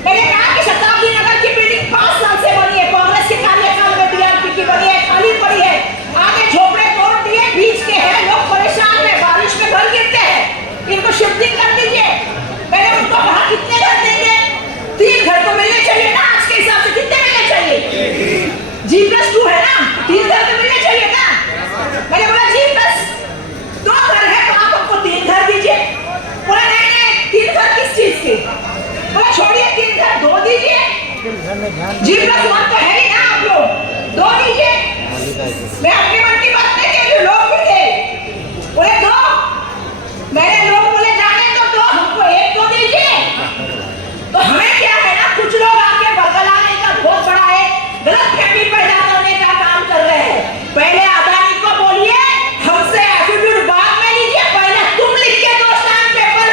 मैंने कहा कि शताब्दी नगर की बिल्डिंग 5 साल से बनी है, कांग्रेस के कार्यकाल में DRP की बनी है, खाली पड़ी है, आगे झोपड़े तोड़ दिए, बीच के हैं, लोग परेशान हैं, बारिश में घर गिरते हैं, इनको शिफ्टिंग कर दीजिए। मैंने उनको कहा कितने घर देंगे? 3 घर तो मिलने चाहिए ना, आज के हिसाब से कितने मिलने चाहिए? G+2 है ना, 3 घर तो मिलने चाहिए ना। मैंने बोला G+2 घर है तो आप हमको 3 घर दीजिए। बोला नहीं 3 घर किस चीज के? बोला छोड़िए 3 घर 2 दीजिए। G+1 तो है ही ना, आप लोग 2 दीजिए। मैं अपने मन की बात नहीं कह रही हूँ, लोग भी थे बोले 2। मैंने लोग बोले जाने तो 2, हमको 1 तो दीजिए। तो हमें क्या है ना, कुछ लोग आके बरगलाने का बहुत बड़ा है, गलतफहमी पैदा करने का काम कर रहे हैं। पहले अदानी को बोलिए हमसे एफिडेविट बाद में लीजिए, पहले तुम लिख के दो स्टैम्प पेपर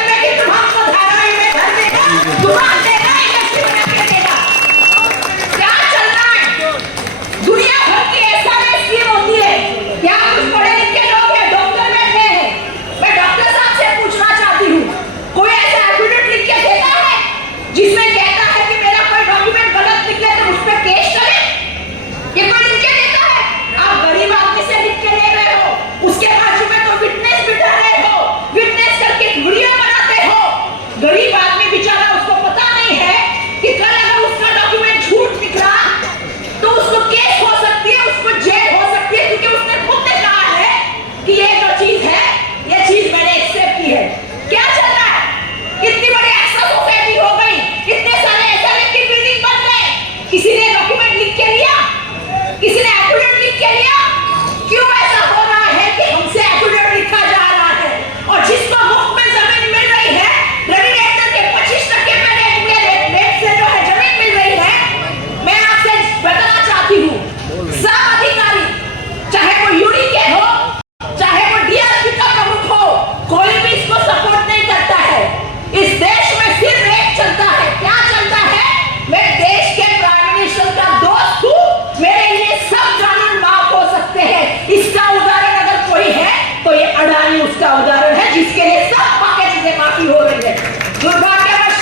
दुर्भाग्यवश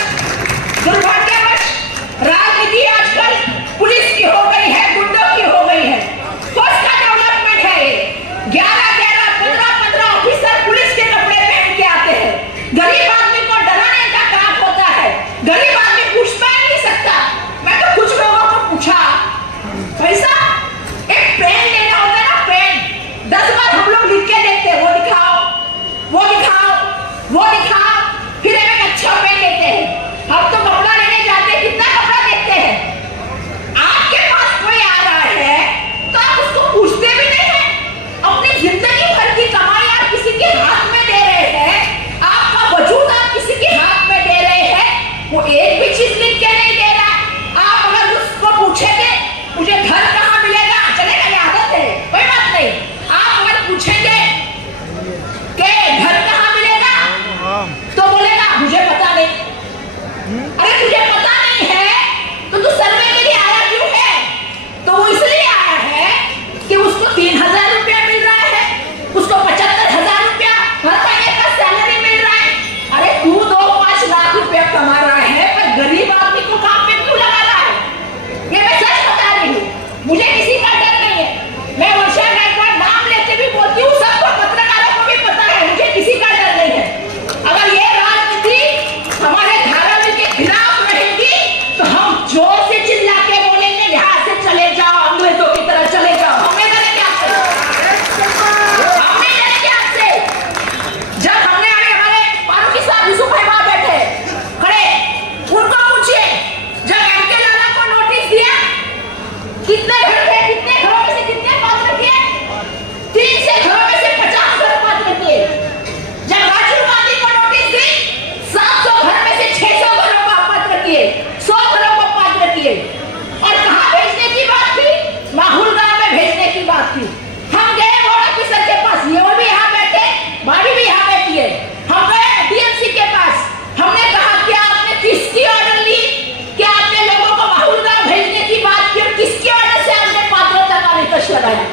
राजनीति आजकल पुलिस की हो गई है, गुंडों की हो गई है। तो उसका डेवलपमेंट है ये। 11-11, 15-15 ऑफिसर पुलिस के कपड़े पहन के आते हैं। गरीब आदमी को डराने का काम होता है। गरीब आदमी पूछता ही नहीं सकता। मैं तो कुछ लोगों को पूछा, पैसा एक पेन लेना होता है ना, पेन 10 बार हम लोग लिख के देखते हैं, वो दिखाओ, वो दिखाओ, वो दिखाओ, फिर एक अच्छा पेन लेते हैं। अब तो कपड़ा लेने जाते हैं, कितना कपड़ा देखते हैं। आपके पास कोई आ रहा है तो आप उसको पूछते भी नहीं है। अपनी जिंदगी भर की कमाई आप किसी के हाथ में दे रहे हैं, आपका वजूद आप किसी के हाथ में दे रहे हैं, वो एक भी चीज लिख के नहीं दे रहा। आप अगर उसको पूछेंगे मुझे घर कहाँ मिलेगा, चलेगा, ये आदत है, कोई बात नहीं। आप अगर पूछेंगे कि घर कहाँ मिलेगा तो बोलेगा मुझे पता नहीं। अरे तुझे पता नहीं है तो तू सर्वे के लिए आया क्यों है? तो वो इसलिए आया है कि उसको 3000 रुपया मिल रहा है, उसको 75,000 रुपया हर महीने का सैलरी मिल रहा है। अरे तू 2-5 लाख रुपया कमा रहा है, पर गरीब आदमी को काम पे क्यों लगा रहा है? ये मैं सच बता रही हूँ, मुझे किसी का डर नहीं है। मैं वर्षा गायकवाड़ नाम लेते भी बोलती हूँ, सबको पत्रकारों को भी पता है, मुझे किसी का डर नहीं है। अगर ये राजनीति हमारे धारावी के खिलाफ रहेगी तो हम जोर से चिल्ला के बोलेंगे, यहाँ से चले जाओ, अंग्रेजों की तरह चले जाओ। हमें डरेंगे आपसे, हमें डरेंगे आपसे। जब हमने हमारे फारूकी साहब यूसुफ भाई वहां बैठे खड़े, उनको पूछिए जब एमके लाला को नोटिस दिया कितने घर थे, कितने घरों में से कितने पात्र किए? 300 घरों में से 50 घर पात्र किए। जब राजीव गांधी को नोटिस दी 700 घर में से 600 घरों को पात्र किए, 100 घरों को पात्र किए। और कहां भेजने की बात थी? माहौल गांव में भेजने की बात थी। हम गए बोर्ड ऑफिसर के पास, ये वो भी यहाँ बैठे, बाड़ी भी यहाँ बैठी है। हम गए डीएमसी के पास, हमने कहा क्या आपने किसकी ऑर्डर ली, क्या आपने लोगों को माहौल गांव भेजने की बात की और किसकी ऑर्डर से आपने पात्रता का निकष लगाया?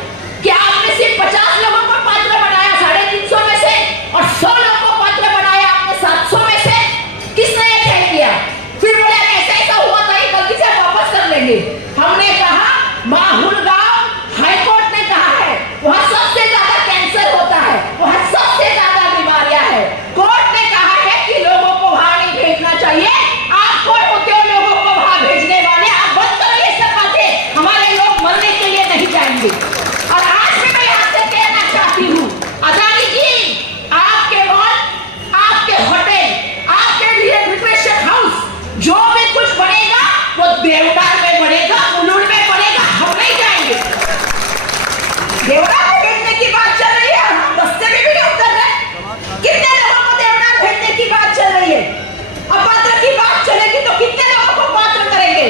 क्या आपने सिर्फ 50 लोगों को पात्र बनाया 350 में से और 100 लोगों को पात्र बनाया आपने 700 में से? किसने ये तय किया? फिर बोले ऐसा हुआ था, ये गलती से वापस कर लेंगे। हमने कहा माहौल गांव हाईकोर्ट ने कहा है वहां सबसे ज्यादा कैंसर होता है, वहां सबसे ज्यादा बीमारियां है। कोर्ट ने कहा है कि लोगों को वहां नहीं भेजना चाहिए। आप कौन होते हो लोगों को वहां भेजने वाले? आप बंद करो ये सब बातें, हमारे लोग मरने के लिए नहीं जाएंगे। और आज भी मैं यहाँ से कहना चाहती हूँ, अदानी जी, आपके मॉल, आपके होटल, आपके लिए रिक्रिएशन हाउस, जो भी कुछ बनेगा वो देवदार में बनेगा, मुलुंड में बनेगा, हम नहीं जाएंगे। देवदार भेजने की बात चल रही है, हम बस्ते में भी नहीं उतर रहे। कितने लोगों को देवदार भेजने की बात चल रही है? अपात्र की बात चलेगी तो कितने लोगों को पात्र करेंगे?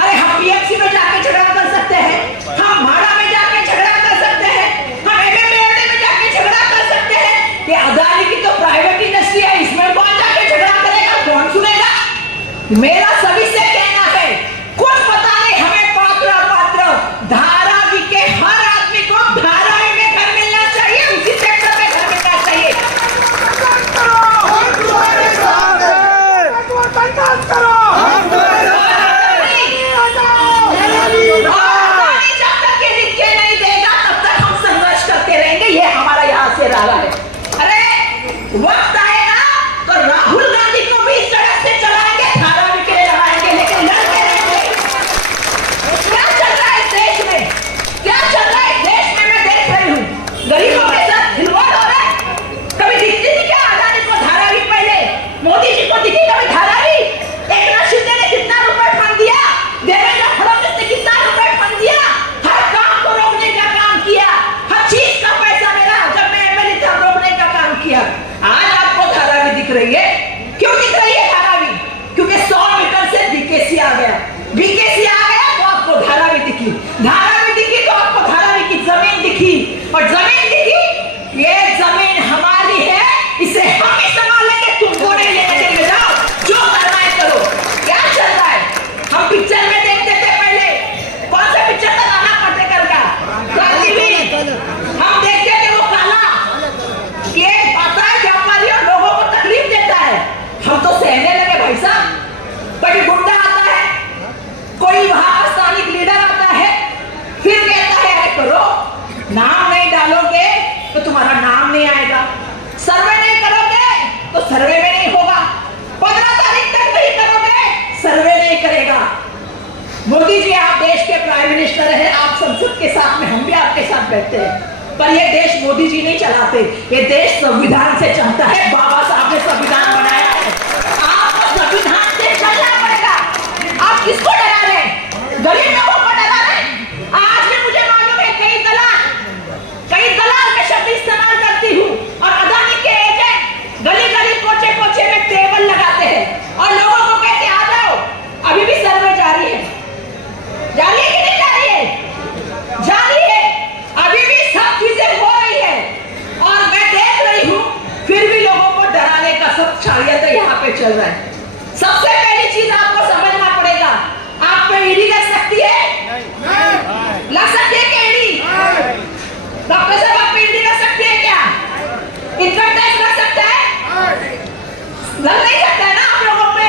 अरे हम पीएमसी में जाके झगड़ा कर सकते हैं, हम भाड़ा में जाके झगड़ा कर सकते हैं, हम एमएमएलए में जाके झगड़ा कर सकते हैं। ये अदानी की तो प्राइवेट इंडस्ट्री है, इसमें कौन जाके झगड़ा करेगा, कौन सुनेगा? मेरा सभी से कहना है, कुछ पता नहीं हमें पात्र अपात्र, धारावी के हर आदमी को धारावी में घर मिलना चाहिए, उसी सेक्टर में घर मिलना चाहिए। जब तक ये लिख के नहीं देगा तब तक हम संघर्ष करते रहेंगे, ये हमारा यहाँ से रहा है। अरे वक्त आएगा तो राहुल गांधी को भी इस सड़क से चलाएंगे, धारावी के लिए लगाएंगे, लेकिन लड़के रहेंगे। क्या चल रहा है देश में, क्या चल रहा है देश में? मैं देख रही हूँ गरीबों के साथ खिलवाड़ हो रहा है। कभी दिखती थी क्या अदानी को धारावी? पहले मोदी जी को दिखी कभी धारावी? एकनाथ शिंदे ने कितना रुपए फंड दिया, देवेंद्र फडणवीस ने कितना रुपए फंड दिया, हर काम को रोकने का काम किया, हर चीज का पैसा मेरा जब मैं एमएलए था रोकने का काम किया। आज आपको धारावी दिख रही है, क्यों दिख रही है धारावी? क्योंकि 100 मीटर से बीकेसी आ गया, बीकेसी आ गया तो आपको धारावी दिखी, धारावी दिखी तो आपको धारावी की जमीन दिखी, और जमीन दिखी, ये जमीन हमारी है, इसे हम ही संभाल लेंगे, तुमको नहीं लेने देंगे। जाओ जो करना है संसद के साथ में हम भी आपके साथ बैठते हैं, पर ये देश मोदी जी नहीं चलाते, ये देश संविधान से चलता है। बाबा साहब ने संविधान बनाया है, आपको संविधान से चलना पड़ेगा। आप किसको डरा रहे हैं? गरीब लोगों को डरा रहे हैं। आज भी मुझे मालूम है कई दलाल मैं शब्द इस्तेमाल करती हूँ, और अदानी के एजेंट गली गली कोचे कोचे में टेबल लगाते हैं और लोगों को कहते आ जाओ। अभी भी सर्वे जारी है कि नहीं जारी है? जारी है, अभी भी सब चीजें हो रही है, और मैं देख रही हूँ फिर भी लोगों को डराने का सब षड्यंत्र यहाँ पे चल रहा है। सबसे पहली चीज आपको समझना पड़ेगा, आप पे ईडी लग सकती है? लग सकती है क्या ईडी? डॉक्टर साहब आप पे ईडी लग सकती है क्या? इनकम टैक्स लग सकता है? लग नहीं सकता है ना आप लोगों पे,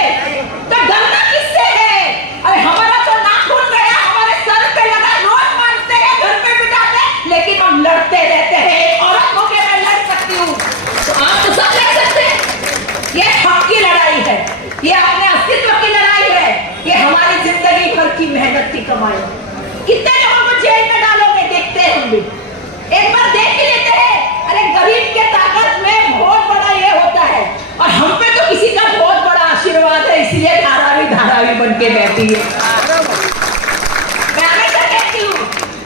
तो डरना किससे है? अरे हमारा तो नाखून गया, हमारे सर पे लगा, रोज मारते हैं, घर पे बिठाते हैं, लेकिन हम लड़ते रहते हैं। एक औरत होकर मैं लड़ सकती हूँ, तो आप तो सब लड़ सकते हैं। ये हक की लड़ाई है, ये अपने अस्तित्व की लड़ाई है, ये हमारी जिंदगी भर की मेहनत की कमाई। कितने लोगों को जेल में डालोगे? देखते हैं हम भी, एक बार देख ही लेते हैं। अरे गरीब के ताकत में बहुत बड़ा ये होता है, और हम पे तो किसी का बहुत बड़ा आशीर्वाद है, इसलिए धारावी बन के बैठी है। मैं हमेशा कहती हूँ,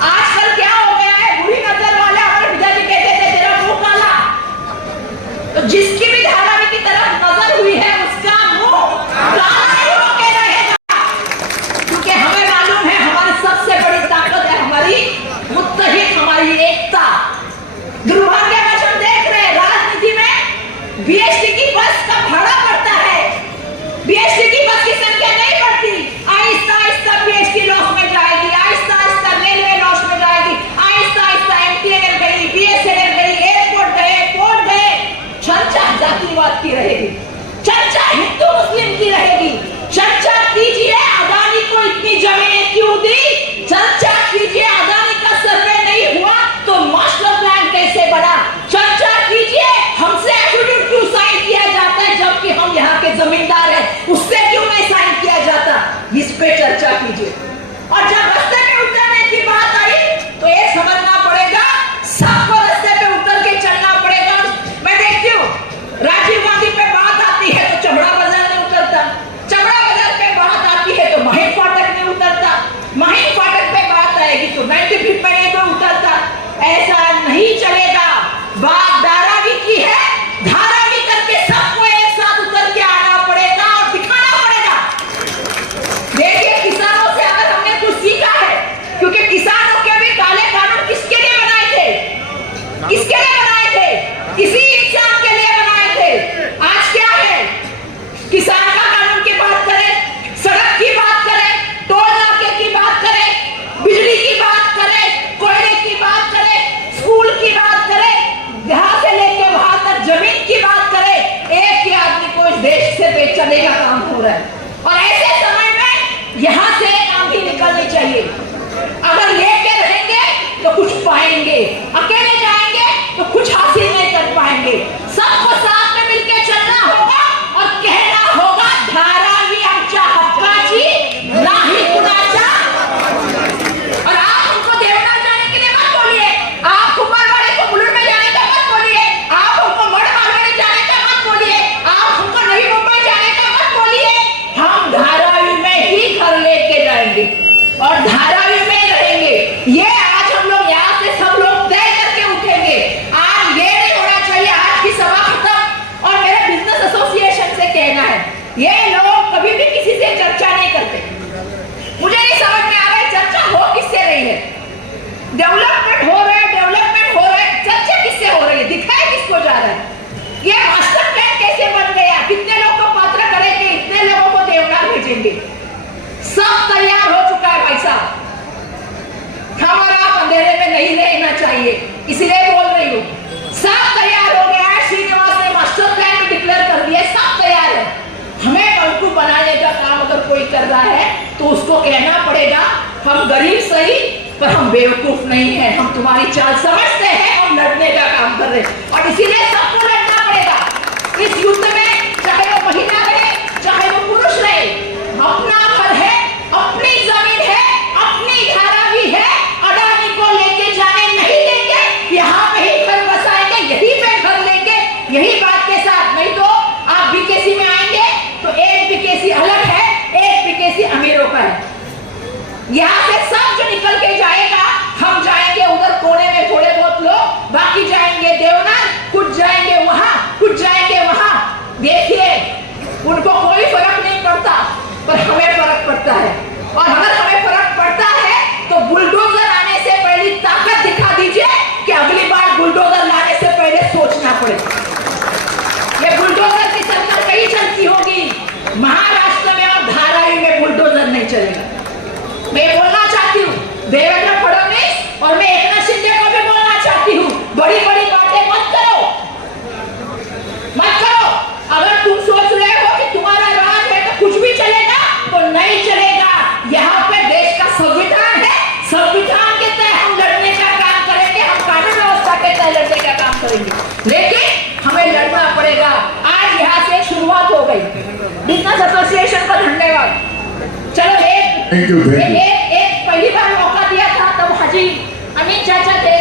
आजकल क्या हो गया है, बुरी नजर वाले हमारे पिताजी कहते थे तेरा मुंह काला, तो जिसकी भी धारावी की तरफ नजर हुई है उसका मुंह काला ही होके रहेगा, क्योंकि हमें मालूम है हमारी सबसे बड़ी ताकत है हमारी मुत्तहिद, हमारी एकता। दुर्भाग्यवश हम देख रहे हैं राजनीति में बीएसटी की बस का भाड़ा बढ़ता है, बीएसटी की बस की संख्या नहीं बढ़ती। आहिस्ता आहिस्ता बीएसटी लॉस में जाएगी, आहिस्ता आहिस्ता रेलवे लॉस में जाएगी, आहिस्ता आहिस्ता एमटीएनएल गई, बीएसएनएल गई, एयरपोर्ट गए, पोर्ट गए। चर्चा जातिवाद की रहेगी, चर्चा हिंदू मुस्लिम की रहेगी। चर्चा कीजिए अदानी को इतनी जमीनें क्यों दी, चर्चा कीजिए अदानी का सर्वे नहीं हुआ तो मास्टर प्लान कैसे बना, चर्चा कीजिए हमसे एफिडेविट क्यों साइन किया जाता है जबकि हम यहाँ के जमींदार हैं, उससे क्यों नहीं साइन किया जाता, इस पे चर्चा कीजिए। और जब रास्ते पे उतरने की बात आई तो ये समझना पड़ेगा सबको रास्ते पे उतर के चलना पड़ेगा। मैं देखती हूँ राजीव गांधी पे बात आती है तो चमड़ा बाजार में उतरता, चमड़ा बाजार पे बात आती है तो महिम फाटक में उतरता, महिम फाटक पे बात आएगी तो 95 में तो उतरता। ऐसा नहीं चलेगा, बात धारावी की है, धारावी करके सबको एक साथ उतर के आना पड़ेगा और दिखाना पड़ेगा। देखिए किसानों से अगर हमने कुछ सीखा है, क्योंकि किसानों के भी काले कानून किसके लिए बनाए थे? किसके लिए बनाए थे? किसी इंसान के लिए बनाए थे। आज क्या है, किसान का कानून की बात करें, सड़क की बात करें, टोल नाके की बात करें, बिजली की बात करें, कोयले की बात करें, स्कूल की बात करें, यहाँ से लेके वहां तक जमीन की बात करें, एक ही आदमी को इस देश से बेचने का काम हो रहा है। और ऐसे समय में यहाँ से एक आंधी निकलनी चाहिए। अगर लेके रहेंगे तो कुछ पाएंगे, अकेले जाएंगे तो कुछ हासिल नहीं कर पाएंगे। सबको साथ में मिलकर चलना होगा और कहना होगा धारावी आमच्या हक्काची नाही कुणाच्या। और आप उनको देवना जाने के लिए मत बोलिए, आप कुमारवाड़ी को बुलुंड में जाने का मत बोलिए, आप उनको मड़मालवे जाने का मत बोलिए, आप उनको नई मुंबई जाने का मत बोलिए। हम धारावी में ही घर लेके जाएंगे और धारावी में रहेंगे। ये आज हम लोग यहाँ से सब लोग तय करके उठेंगे। आज ये नहीं होना चाहिए आज की सभा खत्म। और मेरे बिजनेस एसोसिएशन से कहना है, ये लोग कभी भी किसी से चर्चा नहीं करते। मुझे नहीं समझ में आ रहा है चर्चा हो किससे रही है। डेवलपमेंट हो रहा है, चर्चा किससे हो रही है, दिखाए किसको जा रहा है। ये मास्टर प्लान कैसे बन गया, कितने लोगों को पात्र करेंगे, इतने लोगों को देवनार भेजेंगे, सब तैयार हो चुका है भाई साहब। हम और आप अंधेरे में नहीं रहना चाहिए, इसलिए बोल रही हूँ। सब तैयार हो गया है, श्रीनिवास ने मास्टर प्लान में डिक्लेयर कर दिया, सब तैयार है। हमें बेवकूफ बनाने का काम अगर कोई कर रहा है तो उसको कहना पड़ेगा हम गरीब सही पर हम बेवकूफ नहीं है, हम तुम्हारी चाल समझते हैं, हम लड़ने का काम कर रहे हैं। और इसीलिए सबको लड़ना पड़ेगा इस युद्ध में, चाहे वो महिला रहे चाहे वो पुरुष रहे। अपना घर है, अपनी जमीन है, अपनी धारावी है, यहाँ से सब जो निकल के जाएगा, हम जाएंगे उधर कोने में थोड़े बहुत लोग, बाकी जाएंगे देवनार, कुछ जाएंगे वहां, कुछ जाएंगे वहां। देखिए, उनको कोई फर्क नहीं पड़ता, पर हमें फर्क पड़ता है। और अगर हमें फर्क पड़ता है तो बुलडोजर आने से पहले ताकत दिखा दीजिए कि अगली बार बुलडोजर लाने से पहले सोचना पड़े। ये बुलडोजर की सरकार कहीं चलती होगी, महाराष्ट्र में और धारावी में बुलडोजर नहीं चलेगा। मैं बोलना चाहती हूँ देवेंद्र फडणवीस, और मैं एकनाथ शिंदे को भी बोलना चाहती हूँ, बड़ी बड़ी बातें मत करो, मत करो। अगर तुम सोच रहे हो कि तुम्हारा राज है तो कुछ भी चलेगा, तो नहीं चलेगा। यहाँ पे देश का संविधान है, संविधान के तहत हम लड़ने का काम करेंगे, हम कानून व्यवस्था के तहत लड़ने का काम करेंगे, लेकिन हमें लड़ना पड़ेगा। आज यहाँ से शुरुआत हो गई। बिजनेस एसोसिएशन का धन्यवाद। चलो एक पहली बार मौका दिया था तब हाजी अमीन चाचा थे,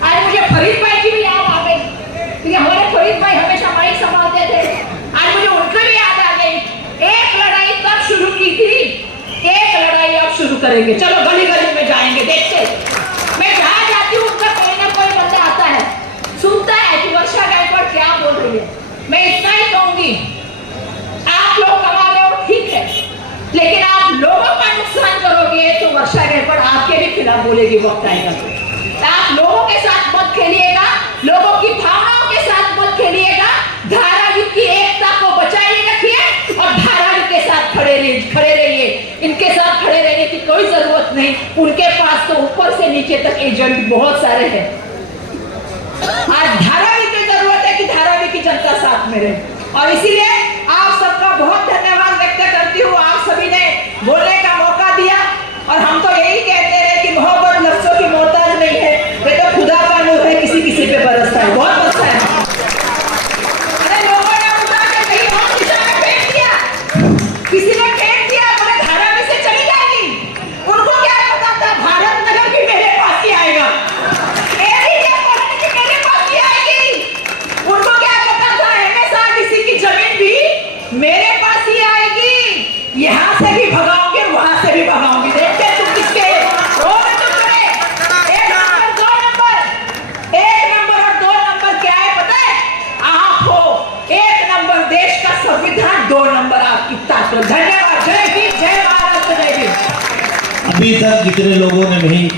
आज मुझे फरीद भाई की भी याद आ गई, क्योंकि हमारे फरीद भाई हमेशा माइक संभालते थे, आज मुझे उनकी भी याद आ गई। एक लड़ाई तब शुरू की थी, एक लड़ाई अब शुरू करेंगे। चलो गली गली में जाएंगे, देखते। मैं जहाँ जाती हूँ उनका कोई ना कोई बंदा आता है, सुनता है कि वर्षा गायकवाड़ क्या बोल रही है। मैं इतना ही कहूंगी, आप लोग कमा रहे हो ठीक है, लेकिन आप लोगों का नुकसान करोगे तो वर्षा गायकवाड़ आपके भी खिलाफ बोलेगी, वक्त आएगा तो। आप लोगों के साथ मत खेलिएगा, लोगों की भावनाओं के साथ मत खेलिएगा। धारावी की एकता को बचाइए रखिए और धारावी के साथ खड़े रहिए। इनके साथ खड़े रहने की कोई जरूरत नहीं, उनके पास तो ऊपर से नीचे तक एजेंट बहुत सारे हैं। आज धारावी की जरूरत है कि धारावी की जनता साथ में रहे, और इसीलिए आप सबका बहुत धन्यवाद व्यक्त करती हूँ। आप सभी ने बोलने का मौका दिया, और हम तो यही कहते हैं कि मोहब्बत लफ्जों की मोहताज नहीं है, ये तो खुदा का नूर है, किसी किसी पे बरसता है, बहुत बरसता है। अरे लोगों ने खुदा के कहीं और दिशा में फेंक दिया, किसी ने फेंक दिया, बोले धारावी से चली जाएगी। उनको क्या पता था भारत नगर भी मेरे पास ही आएगा, मेरे पास ही आएगी। उनको क्या पता था MSRDC की जमीन भी मेरे पास ही आएगी। यहाँ से भी भगाओगे, वहां से भी भगाओगे, देखते तुम किसके रोड तुम करे। एक नंबर और दो नंबर क्या है पता है? आप हो एक नंबर देश का संविधान, 2 नंबर आपकी ताकत। धन्यवाद। जय हिंद, जय महाराष्ट्र, जय हिंद। अभी तक जितने लोगों ने नहीं